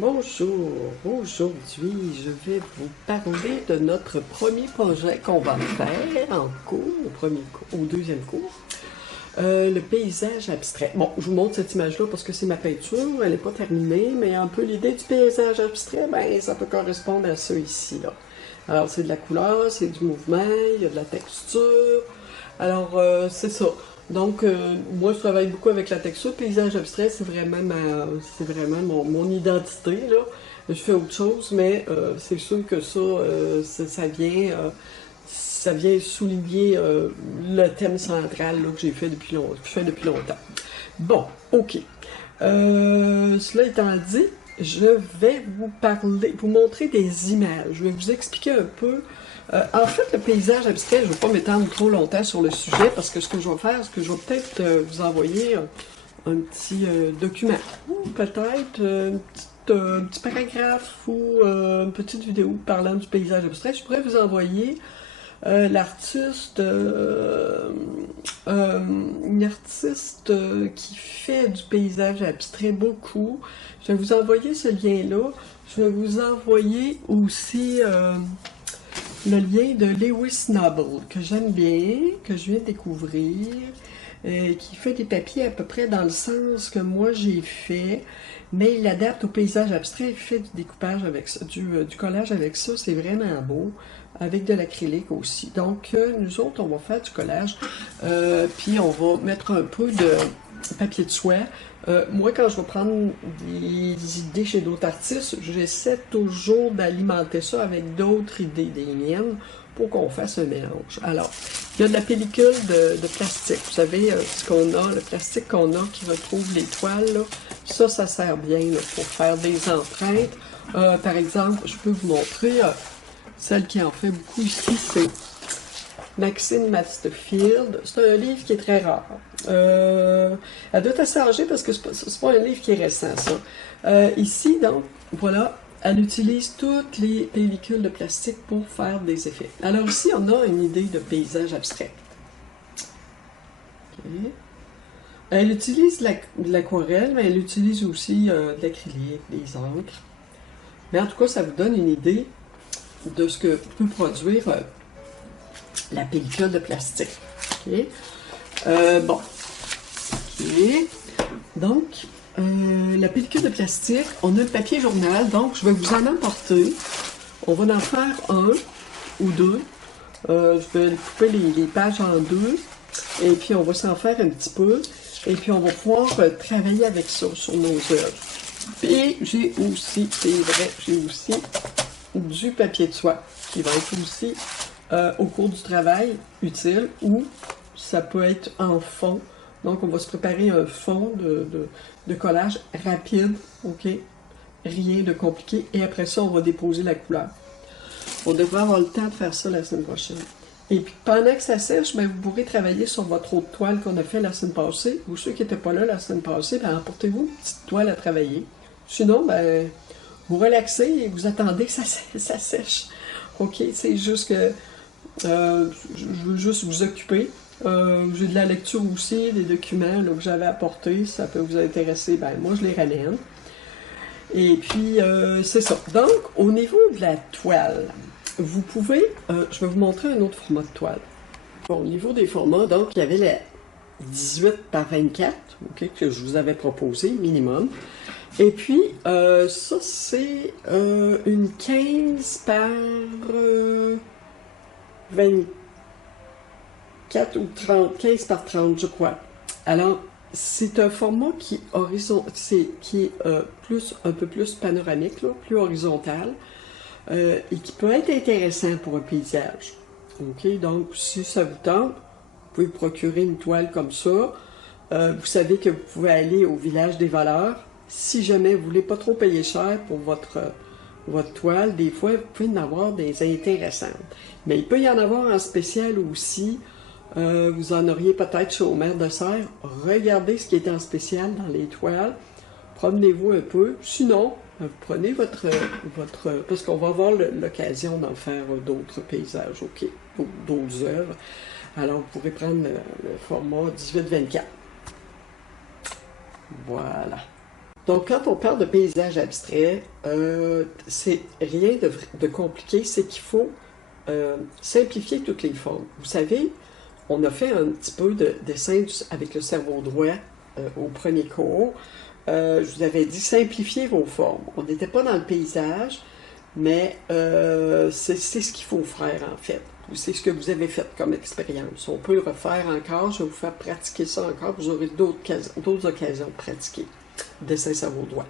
Bonjour, aujourd'hui je vais vous parler de notre premier projet qu'on va faire en cours, au deuxième cours, le paysage abstrait. Bon, je vous montre cette image-là parce que c'est ma peinture, elle n'est pas terminée, mais un peu l'idée du paysage abstrait, ben ça peut correspondre à ça ici, là. Alors c'est de la couleur, c'est du mouvement, il y a de la texture, alors c'est ça. Donc, moi, je travaille beaucoup avec la texture. Paysage abstrait, c'est vraiment mon identité, là. Je fais autre chose, mais c'est sûr que ça vient souligner le thème central là, que j'ai fait depuis longtemps. Bon, ok. Cela étant dit, je vais vous montrer des images. Je vais vous expliquer un peu. En fait, le paysage abstrait, je ne vais pas m'étendre trop longtemps sur le sujet parce que ce que je vais faire, c'est que je vais peut-être vous envoyer un petit document ou peut-être un petit paragraphe ou une petite vidéo parlant du paysage abstrait. Je pourrais vous envoyer une artiste qui fait du paysage abstrait beaucoup. Je vais vous envoyer ce lien-là. Je vais vous envoyer aussi le lien de Lewis Noble, que j'aime bien, que je viens de découvrir, qui fait des papiers à peu près dans le sens que moi j'ai fait, mais il adapte au paysage abstrait, il fait du découpage avec ça, du collage avec ça, c'est vraiment beau, avec de l'acrylique aussi. Donc, nous autres, on va faire du collage, puis on va mettre un peu de papier de soie. Moi, quand je vais prendre des idées chez d'autres artistes, j'essaie toujours d'alimenter ça avec d'autres idées des miennes pour qu'on fasse un mélange. Alors, il y a de la pellicule de plastique. Vous savez, ce qu'on a, le plastique qu'on a qui retrouve les toiles, là, ça sert bien là, pour faire des empreintes. Par exemple, je peux vous montrer celle qui en fait beaucoup ici, c'est Maxine Masterfield. C'est un livre qui est très rare. Elle doit être assez âgée parce que c'est pas un livre qui est récent, ça. Ici, donc, voilà, elle utilise toutes les pellicules de plastique pour faire des effets. Alors ici, on a une idée de paysage abstrait. Okay. Elle utilise de l'aquarelle, mais elle utilise aussi de l'acrylique, des encres. Mais en tout cas, ça vous donne une idée de ce que peut produire la pellicule de plastique. Okay. Bon. Okay. Donc, la pellicule de plastique, on a le papier journal, donc je vais vous en emporter. On va en faire un ou deux. Je vais couper les pages en deux. Et puis, on va s'en faire un petit peu. Et puis, on va pouvoir travailler avec ça sur nos œuvres. Et j'ai aussi, c'est vrai, j'ai aussi du papier de soie qui va être aussi au cours du travail utile ou ça peut être en fond. Donc, on va se préparer un fond de collage rapide, ok? Rien de compliqué. Et après ça, on va déposer la couleur. On devrait avoir le temps de faire ça la semaine prochaine. Et puis, pendant que ça sèche, ben, vous pourrez travailler sur votre autre toile qu'on a fait la semaine passée. Ou ceux qui n'étaient pas là la semaine passée, ben, emportez-vous une petite toile à travailler. Sinon, ben, vous relaxez et vous attendez que ça sèche. Ok? C'est juste que je veux juste vous occuper. J'ai de la lecture aussi, des documents là, que j'avais apportés. Si ça peut vous intéresser, ben moi je les ramène. Et puis, c'est ça. Donc, au niveau de la toile, vous pouvez... je vais vous montrer un autre format de toile. Bon, au niveau des formats, donc, il y avait la 18 par 24, okay, que je vous avais proposé, minimum. Et puis, ça, c'est une 15 par 24 ou 30, 15 par 30, je crois. Alors, c'est un format qui est un peu plus panoramique, là, plus horizontal, et qui peut être intéressant pour un paysage. Ok, donc si ça vous tente, vous pouvez procurer une toile comme ça. Vous savez que vous pouvez aller au village des voleurs. Si jamais vous voulez pas trop payer cher pour votre toile, des fois vous pouvez en avoir des intéressantes. Mais il peut y en avoir en spécial aussi. Vous en auriez peut-être chez Omer de Serre. Regardez ce qui est en spécial dans les toiles. Promenez-vous un peu. Sinon, vous prenez votre parce qu'on va avoir l'occasion d'en faire d'autres paysages, ok, d'autres œuvres. Alors, vous pourrez prendre le format 18-24. Voilà. Donc, quand on parle de paysage abstrait, c'est rien de compliqué, c'est qu'il faut simplifier toutes les formes. Vous savez, on a fait un petit peu de dessin avec le cerveau droit au premier cours. Je vous avais dit simplifier vos formes. On n'était pas dans le paysage, mais c'est ce qu'il faut faire en fait. C'est ce que vous avez fait comme expérience. On peut le refaire encore. Je vais vous faire pratiquer ça encore. Vous aurez d'autres occasions de pratiquer. Dessin cerveau droit.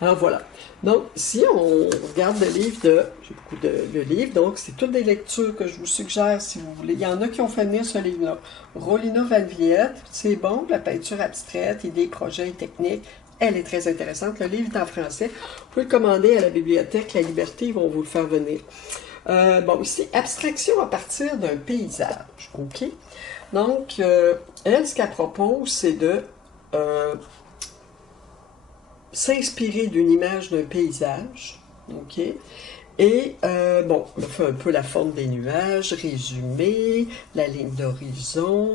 Alors voilà. Donc, si on regarde le livre j'ai beaucoup de livres, donc c'est toutes des lectures que je vous suggère si vous voulez. Il y en a qui ont fait venir ce livre-là. Rolina Van Vliet, c'est bon, la peinture abstraite, idées, projets et techniques. Elle est très intéressante. Le livre est en français. Vous pouvez le commander à la bibliothèque La Liberté, ils vont vous le faire venir. Bon, ici, abstraction à partir d'un paysage. OK? Donc, elle, ce qu'elle propose, c'est de s'inspirer d'une image d'un paysage, ok, et bon, on a fait un peu la forme des nuages, résumé, la ligne d'horizon,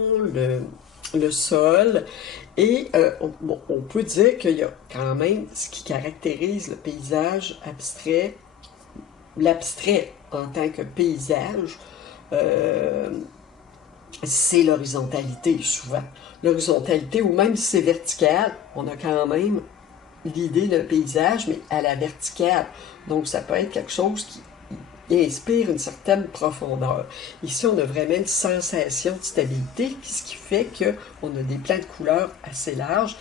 le sol, et on peut dire qu'il y a quand même ce qui caractérise le paysage abstrait, l'abstrait en tant que paysage, c'est l'horizontalité souvent. L'horizontalité, ou même si c'est vertical, on a quand même l'idée d'un paysage, mais à la verticale. Donc, ça peut être quelque chose qui inspire une certaine profondeur. Ici, on a vraiment une sensation de stabilité, ce qui fait qu'on a des plans de couleurs assez larges,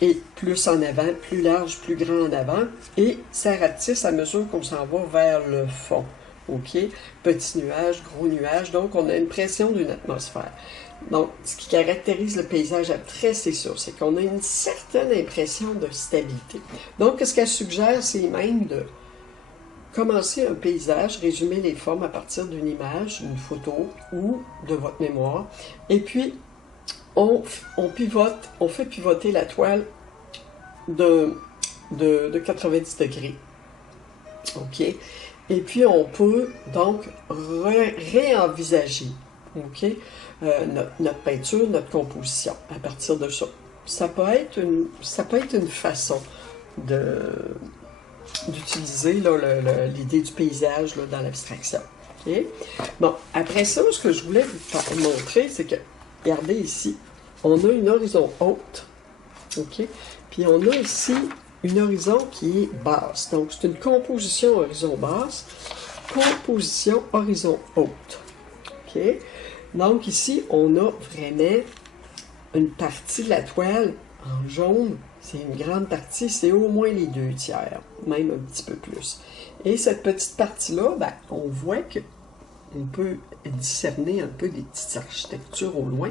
et plus en avant, plus large, plus grand en avant, et ça ratisse à mesure qu'on s'en va vers le fond. OK? Petit nuage, gros nuage, donc on a une pression d'une atmosphère. Donc, ce qui caractérise le paysage abstrait, c'est ça, c'est qu'on a une certaine impression de stabilité. Donc, ce qu'elle suggère, c'est même de commencer un paysage, résumer les formes à partir d'une image, d'une photo ou de votre mémoire, et puis on fait pivoter la toile de 90 degrés. OK? Et puis, on peut donc réenvisager, OK, notre peinture, notre composition à partir de ça. Ça peut être une façon d'utiliser l'idée du paysage là, dans l'abstraction. Okay? Bon, après ça, ce que je voulais vous montrer, c'est que, regardez ici, on a une horizon haute, OK? Puis on a ici une horizon qui est basse. Donc, c'est une composition horizon basse, composition horizon haute. OK? Donc, ici, on a vraiment une partie de la toile en jaune. C'est une grande partie, c'est au moins les 2/3, même un petit peu plus. Et cette petite partie-là, ben, on voit qu'on peut discerner un peu des petites architectures au loin.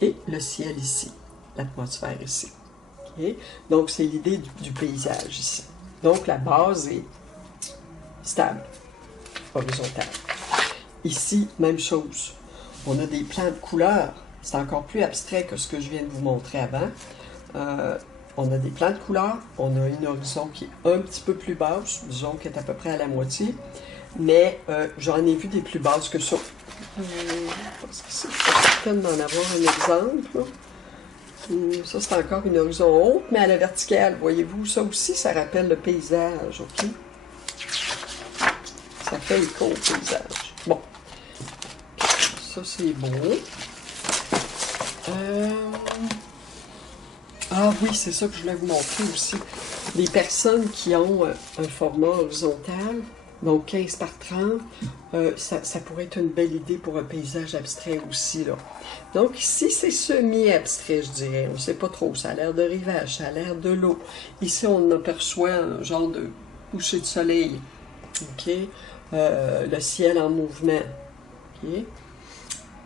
Et le ciel ici, l'atmosphère ici. Okay? Donc, c'est l'idée du paysage ici. Donc, la base est stable, horizontale. Ici, même chose. On a des plans de couleurs. C'est encore plus abstrait que ce que je viens de vous montrer avant. On a des plans de couleurs. On a une horizon qui est un petit peu plus basse. Disons qu'elle est à peu près à la moitié. Mais j'en ai vu des plus basses que ça. Parce que c'est certain d'en avoir un exemple. Là. Ça, c'est encore une horizon haute, mais à la verticale, voyez-vous, ça aussi, ça rappelle le paysage, OK? Ça fait écho au paysage. Bon. Ça, c'est beau. Ah oui, c'est ça que je voulais vous montrer aussi. Les personnes qui ont un format horizontal, donc 15 par 30, ça pourrait être une belle idée pour un paysage abstrait aussi, là. Donc ici, c'est semi-abstrait, je dirais. On ne sait pas trop. Ça a l'air de rivage, ça a l'air de l'eau. Ici, on aperçoit un genre de coucher de soleil. OK? Le ciel en mouvement. OK?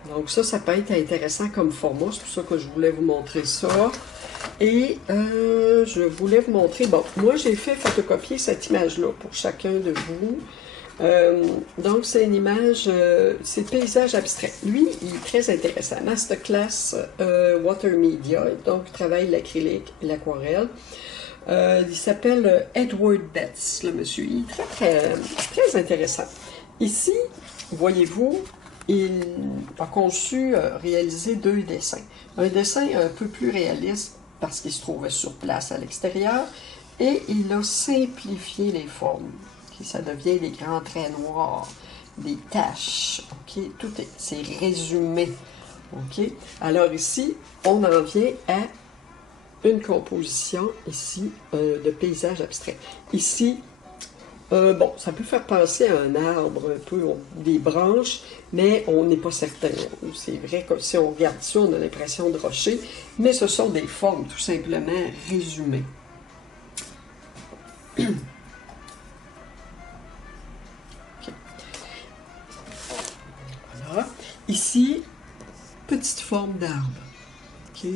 Donc ça peut être intéressant comme format. C'est pour ça que je voulais vous montrer ça. Et je voulais vous montrer, bon, moi j'ai fait photocopier cette image-là pour chacun de vous. Donc c'est une image, c'est paysage abstrait. Lui, il est très intéressant. Masterclass Water Media, donc il travaille l'acrylique et l'aquarelle. Il s'appelle Edward Betts, le monsieur. Il est très, très, très intéressant. Ici, voyez-vous, il a conçu, réalisé 2 dessins. Un dessin un peu plus réaliste parce qu'il se trouvait sur place à l'extérieur, et il a simplifié les formes. Okay, ça devient des grands traits noirs, des taches, ok, c'est résumé. Ok, alors ici, on en vient à une composition ici de paysage abstrait. Ici, bon, ça peut faire penser à un arbre, un peu, des branches, mais on n'est pas certain. C'est vrai que si on regarde ça, on a l'impression de rocher, mais ce sont des formes tout simplement résumées. Okay. Voilà. Ici, petite forme d'arbre. OK.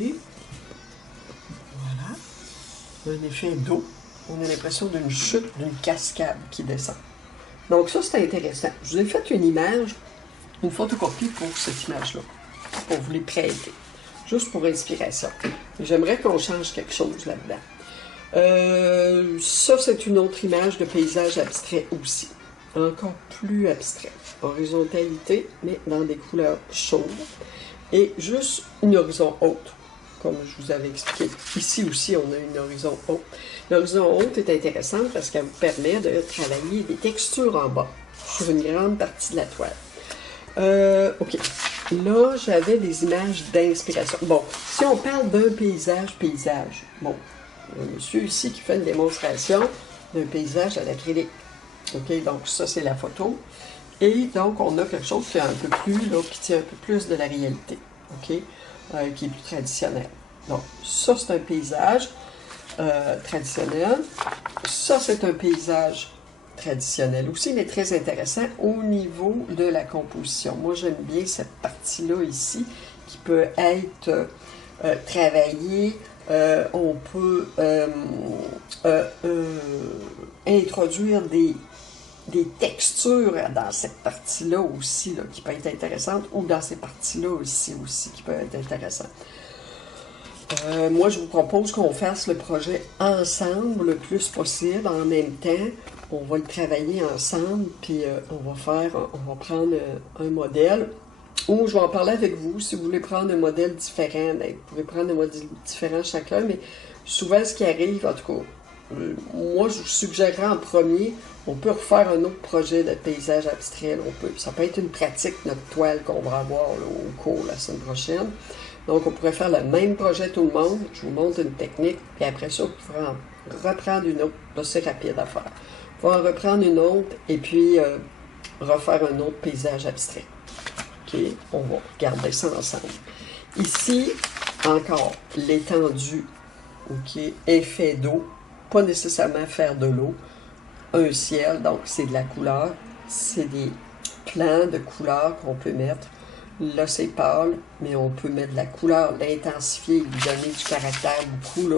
Voilà. Un effet d'eau. On a l'impression d'une chute, d'une cascade qui descend. Donc ça, c'est intéressant. Je vous ai fait une image, une photocopie pour cette image-là, pour vous les prêter, juste pour inspiration. J'aimerais qu'on change quelque chose là-dedans. Ça, c'est une autre image de paysage abstrait aussi. Encore plus abstrait. Horizontalité, mais dans des couleurs chaudes. Et juste une horizon haute, comme je vous avais expliqué. Ici aussi, on a une horizon haute. L'horizon haute est intéressante parce qu'elle vous permet de travailler des textures en bas, sur une grande partie de la toile. OK. Là, j'avais des images d'inspiration. Bon, si on parle d'un paysage, bon, il y a un monsieur ici qui fait une démonstration d'un paysage à l'acrylique. OK, donc ça, c'est la photo. Et donc, on a quelque chose qui est un peu plus, là, qui tient un peu plus de la réalité. OK, qui est plus traditionnel. Donc, ça, c'est un paysage traditionnel. Ça, c'est un paysage traditionnel aussi, mais très intéressant au niveau de la composition. Moi, j'aime bien cette partie-là ici, qui peut être travaillée. On peut introduire des textures dans cette partie-là aussi, là, qui peut être intéressante, ou dans ces parties-là aussi, qui peuvent être intéressantes. Moi, je vous propose qu'on fasse le projet ensemble le plus possible, en même temps. On va le travailler ensemble, puis on va prendre un modèle, ou je vais en parler avec vous. Si vous voulez prendre un modèle différent, bien, vous pouvez prendre un modèle différent chacun, mais souvent, ce qui arrive, en tout cas, moi, je vous suggérerais en premier, on peut refaire un autre projet de paysage abstrait. Là, ça peut être une pratique, notre toile qu'on va avoir là, au cours la semaine prochaine. Donc, on pourrait faire le même projet tout le monde. Je vous montre une technique, puis après ça, vous pourrez en reprendre une autre. Là, c'est rapide à faire. Vous pouvez en reprendre une autre, et puis refaire un autre paysage abstrait. OK? On va regarder ça ensemble. Ici, encore, l'étendue. OK? Effet d'eau. Pas nécessairement faire de l'eau. Un ciel, donc c'est de la couleur. C'est des plans de couleurs qu'on peut mettre. Là, c'est pâle, mais on peut mettre de la couleur, l'intensifier, lui donner du caractère, beaucoup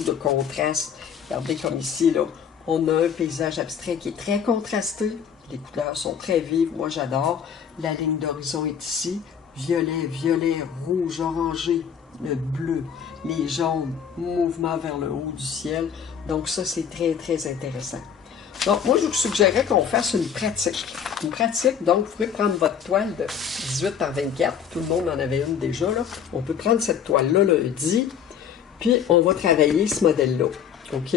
de contraste. Regardez comme ici, là, on a un paysage abstrait qui est très contrasté. Les couleurs sont très vives, moi j'adore. La ligne d'horizon est ici. Violet, violet, rouge, orangé, le bleu, les jaunes, mouvement vers le haut du ciel. Donc ça, c'est très, très intéressant. Donc, moi, je vous suggérerais qu'on fasse une pratique. Une pratique, donc, vous pouvez prendre votre toile de 18 par 24. Tout le monde en avait une déjà, là. On peut prendre cette toile-là lundi, puis on va travailler ce modèle-là. OK?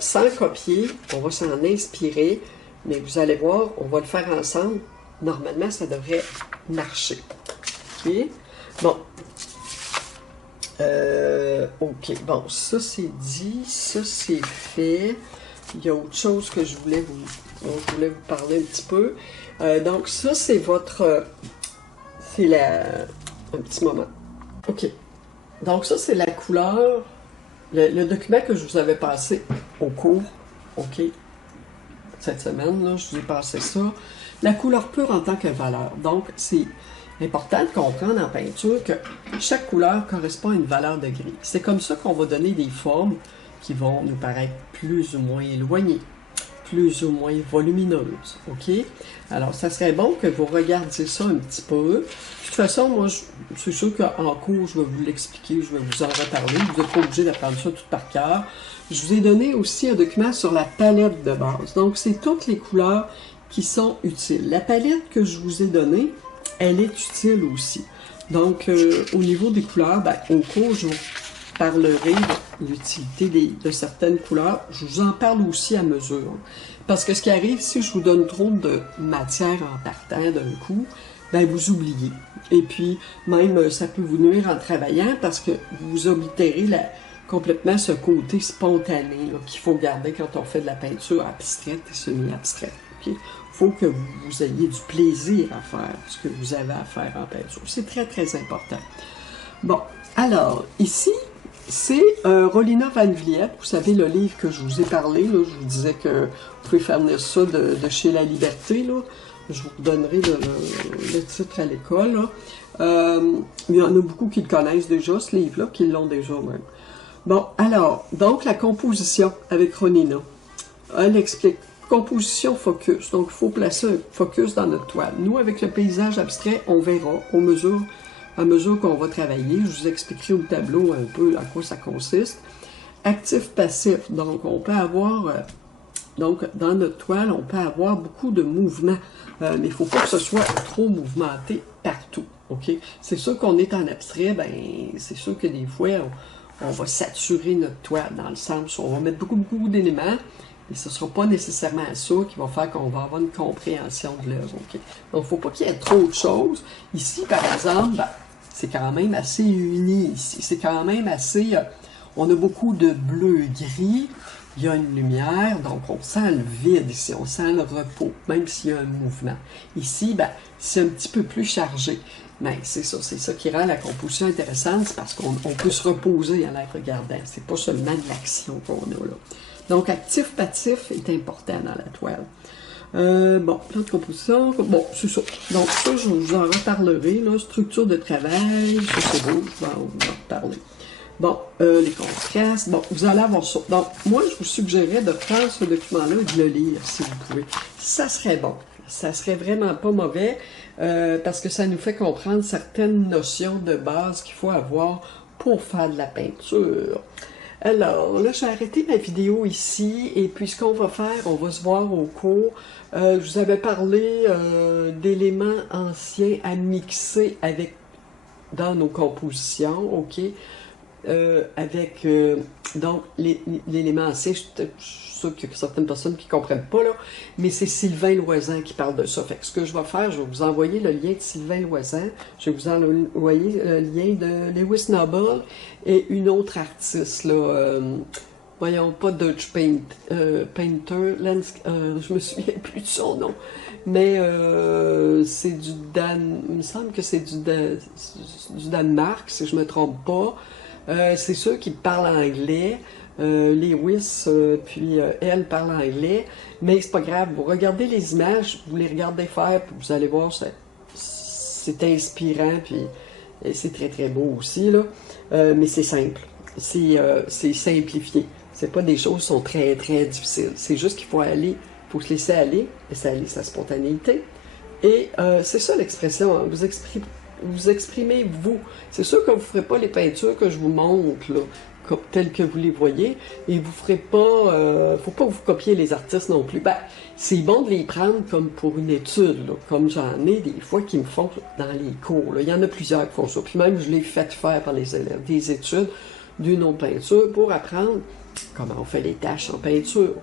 Sans copier, on va s'en inspirer, mais vous allez voir, on va le faire ensemble. Normalement, ça devrait marcher. OK? Bon. OK. Bon, ça, c'est dit. Ça, c'est fait. Il y a autre chose que je voulais vous parler un petit peu. Donc, ça, c'est votre... un petit moment. OK. Donc, ça, c'est la couleur... Le document que je vous avais passé au cours. OK. Cette semaine, là, je vous ai passé ça. La couleur pure en tant que valeur. Donc, c'est important de comprendre en peinture que chaque couleur correspond à une valeur de gris. C'est comme ça qu'on va donner des formes qui vont nous paraître plus ou moins éloignées, plus ou moins volumineuses, OK? Alors, ça serait bon que vous regardiez ça un petit peu. De toute façon, moi, c'est sûr qu'en cours, je vais vous l'expliquer, je vais vous en reparler. Vous n'êtes pas obligé d'apprendre ça tout par cœur. Je vous ai donné aussi un document sur la palette de base. Donc, c'est toutes les couleurs qui sont utiles. La palette que je vous ai donnée, elle est utile aussi. Donc, au niveau des couleurs, ben, au cours, je parlerai de l'utilité de certaines couleurs. Je vous en parle aussi à mesure. Parce que ce qui arrive, si je vous donne trop de matière en partant d'un coup, ben vous oubliez. Et puis, même, ça peut vous nuire en travaillant parce que vous oblitérez complètement ce côté spontané qu'il faut garder quand on fait de la peinture abstraite et semi-abstraite. Okay? Il faut que vous ayez du plaisir à faire ce que vous avez à faire en peinture. C'est très, très important. Bon, alors, ici, c'est Rolina Van Vliet. Vous savez, le livre que je vous ai parlé, là, je vous disais que vous pouvez faire venir ça de chez La Liberté, là. Je vous donnerai le titre à l'école. Il y en a beaucoup qui le connaissent déjà, ce livre-là, qui l'ont déjà même. Bon, alors, donc la composition avec Rolina. Elle explique. Composition focus. Donc, il faut placer un focus dans notre toile. Nous, avec le paysage abstrait, on verra à mesure qu'on va travailler. Je vous expliquerai au tableau un peu à quoi ça consiste. Actif-passif. Donc, on peut avoir... donc, dans notre toile, on peut avoir beaucoup de mouvements. Mais il ne faut pas que ce soit trop mouvementé partout. OK? C'est sûr qu'on est en abstrait, ben c'est sûr que des fois, on va saturer notre toile dans le sens où on va mettre beaucoup d'éléments. Et ce ne sera pas nécessairement ça qui va faire qu'on va avoir une compréhension de l'œuvre. Okay? Donc, il ne faut pas qu'il y ait trop de choses. Ici, par exemple, ben, c'est quand même assez uni. Ici, c'est quand même assez... on a beaucoup de bleu et gris. Il y a une lumière, donc on sent le vide ici. On sent le repos, même s'il y a un mouvement. Ici, ben, c'est un petit peu plus chargé. Mais c'est ça qui rend la composition intéressante, c'est parce qu'on peut se reposer en la regardant. C'est pas seulement de l'action qu'on a là. Donc, actif-passif est important dans la toile. Bon, plan de composition, bon, c'est ça. Donc, ça, je vous en reparlerai, là. Structure de travail, ça c'est beau, je vais en reparler. Bon, les contrastes, bon, vous allez avoir ça. Donc, moi, je vous suggérerais de prendre ce document-là et de le lire, si vous pouvez. Ça serait bon. Ça serait vraiment pas mauvais, parce que ça nous fait comprendre certaines notions de base qu'il faut avoir pour faire de la peinture. Alors, là, j'ai arrêté ma vidéo ici, et puis ce qu'on va faire, on va se voir au cours. Je vous avais parlé d'éléments anciens à mixer dans nos compositions, OK? Avec, donc, l'élément ancien, je suis sûr qu'il y a certaines personnes qui ne comprennent pas, là, mais c'est Sylvain Loisan qui parle de ça. Fait que ce que je vais faire, je vais vous envoyer le lien de Sylvain Loisan, je vais vous envoyer le lien de Lewis Noble et une autre artiste, là, voyons, pas Dutch Painter, je me souviens plus de son nom, mais c'est il me semble que c'est du Danemark, si je me trompe pas. C'est sûr qu'il parle anglais, Lewis, puis elle parle anglais, mais c'est pas grave, vous regardez les images, vous les regardez faire, puis vous allez voir, c'est inspirant, puis c'est très très beau aussi, là, mais c'est simple, c'est simplifié, c'est pas des choses qui sont très très difficiles, c'est juste qu'il faut se laisser aller, laisser aller sa spontanéité, et c'est ça l'expression, hein, vous exprimez vous. C'est sûr que vous ne ferez pas les peintures que je vous montre, là, telles que vous les voyez, et vous ferez pas, faut pas vous copier les artistes non plus. Ben, c'est bon de les prendre comme pour une étude, là, comme j'en ai des fois qui me font dans les cours, là. Il y en a plusieurs qui font ça, puis même je l'ai fait faire par les élèves, des études d'une autre peinture pour apprendre comment on fait les tâches en peinture,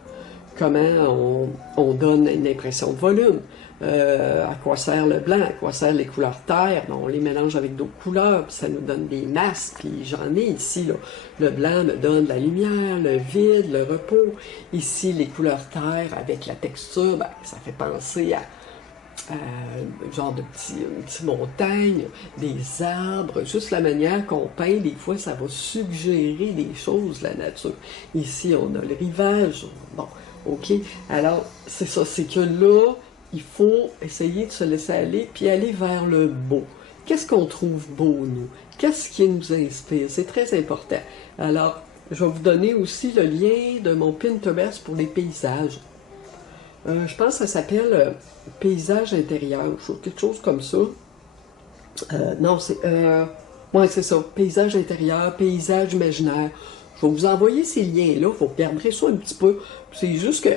comment on donne une impression de volume, à quoi sert le blanc, à quoi servent les couleurs terre, on les mélange avec d'autres couleurs, puis ça nous donne des masses, puis j'en ai ici, là. Le blanc me donne la lumière, le vide, le repos. Ici, les couleurs terre avec la texture, ben, ça fait penser à genre de petites montagnes, des arbres, juste la manière qu'on peint, des fois ça va suggérer des choses, la nature. Ici, on a le rivage, bon, ok, alors c'est ça, c'est que là, il faut essayer de se laisser aller, puis aller vers le beau. Qu'est-ce qu'on trouve beau, nous? Qu'est-ce qui nous inspire? C'est très important. Alors, je vais vous donner aussi le lien de mon Pinterest pour les paysages. Je pense que ça s'appelle paysage intérieur, quelque chose comme ça. Non, c'est... ouais, c'est ça. Paysage intérieur, paysage imaginaire. Je vais vous envoyer ces liens-là. Vous regarderez ça un petit peu. C'est juste que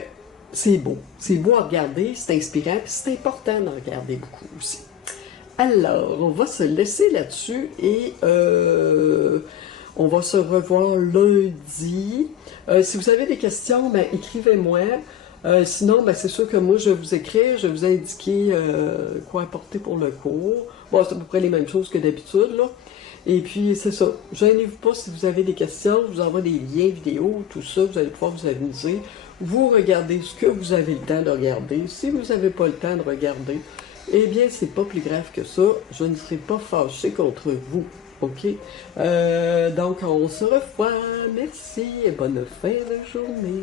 c'est beau. C'est beau à regarder, c'est inspirant, puis c'est important d'en regarder beaucoup aussi. Alors, on va se laisser là-dessus et On va se revoir lundi. Si vous avez des questions, ben, écrivez-moi. Sinon, ben, c'est sûr que moi, je vais vous écrire, je vais vous indiquer quoi apporter pour le cours. Bon, c'est à peu près les mêmes choses que d'habitude, là. Et puis, c'est ça. Gênez-vous pas si vous avez des questions. Je vous envoie des liens vidéo, tout ça. Vous allez pouvoir vous amuser. Vous regardez ce que vous avez le temps de regarder. Si vous n'avez pas le temps de regarder, eh bien, c'est pas plus grave que ça. Je ne serai pas fâché contre vous. OK? Donc, on se revoit. Merci et bonne fin de journée.